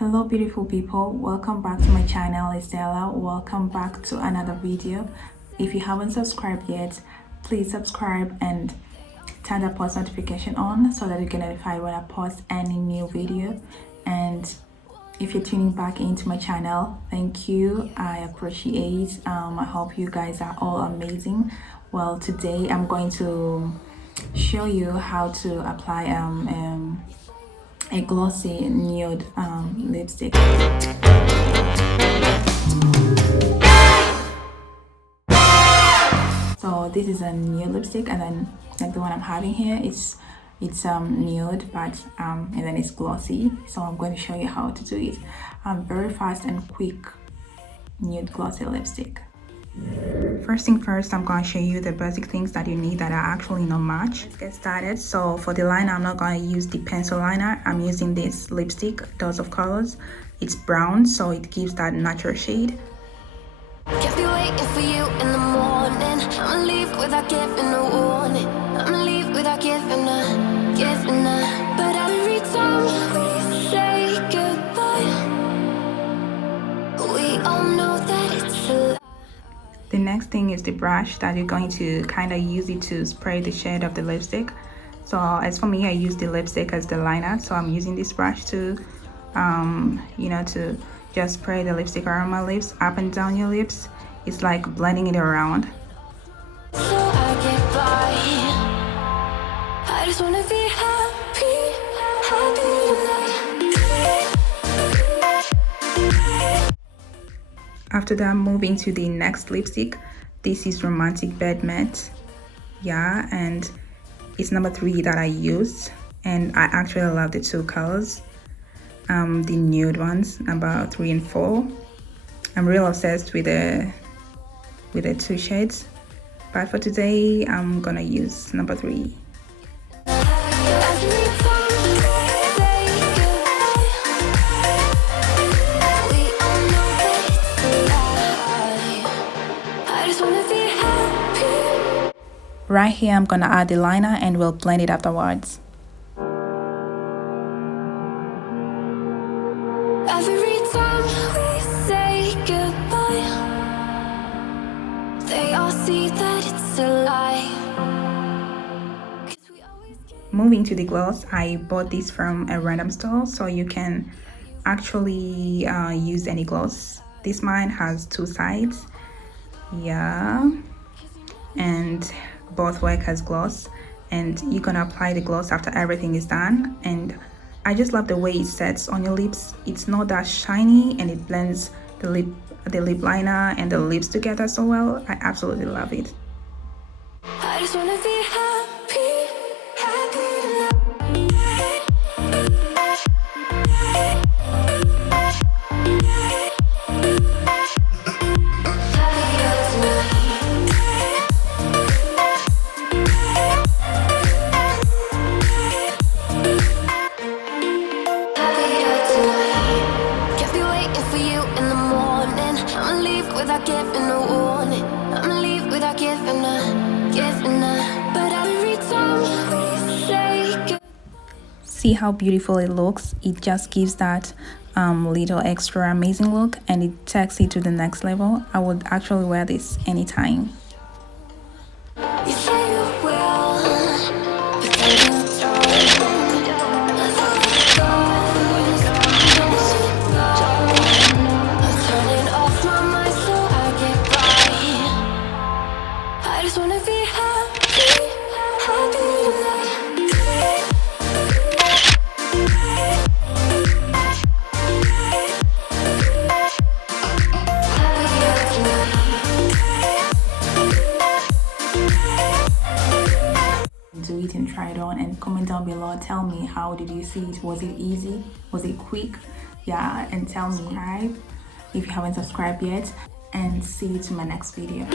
Hello beautiful people, welcome back to my channel. It's Delah. Welcome back to another video. If you haven't subscribed yet, please subscribe and turn the post notification on so that you get notified when I post any new video. And if you're tuning back into my channel, thank you. I appreciate. I hope you guys are all amazing. Well, today I'm going to show you how to apply a glossy nude lipstick. So this is a nude lipstick, and then like the one I'm having here, it's nude, but and then it's glossy. So I'm going to show you how to do it. Very fast and quick nude glossy lipstick. First thing first, I'm going to show you the basic things that you need that are actually not much. Let's get started. So for the liner, I'm not going to use the pencil liner. I'm using this lipstick, Dose of Colors. It's brown, so it gives that natural shade. Can't be waiting for you in the morning. I'ma leave without giving a warning. I'ma leave without giving a. But every time we say goodbye, we all know that it's a lie. The next thing is the brush that you're going to kind of use it to spray the shade of the lipstick. So as for me, I use the lipstick as the liner, so I'm using this brush to to just spray the lipstick around my lips, up and down your lips. It's like blending it around. So I get by. I just wanna be happy tonight. After that, moving to the next lipstick. This is Romantic Bed Matte. Yeah, and it's number 3 that I used, and I actually love the two colors. The nude ones, number 3 and 4. I'm real obsessed with the two shades, but for today I'm gonna use number 3. Right here, I'm gonna add the liner and we'll blend it afterwards. Every time we say goodbye, they all see that it's a lie. Moving to the gloss, I bought this from a random store, so you can actually use any gloss. This mine has 2 sides, yeah, and both work as gloss, and you're gonna apply the gloss after everything is done. And I just love the way it sets on your lips. It's not that shiny, and it blends the lip liner and the lips together so well. I absolutely love it. I just wanna be happy Can't be waiting for you in the morning. I'ma leave without giving a warning. I'ma leave without giving a. But every time we say goodbye. See how beautiful it looks? It just gives that little extra amazing look, and it takes it to the next level. I would actually wear this anytime. You say you will, but then you don't. I'm turning off my mind so I get by. I just wanna be happy Do it and try it on, and comment down below. Tell me, how did you see it? Was it easy? Was it quick? Yeah, and tell me. Subscribe if you haven't subscribed yet, and see you to my next video.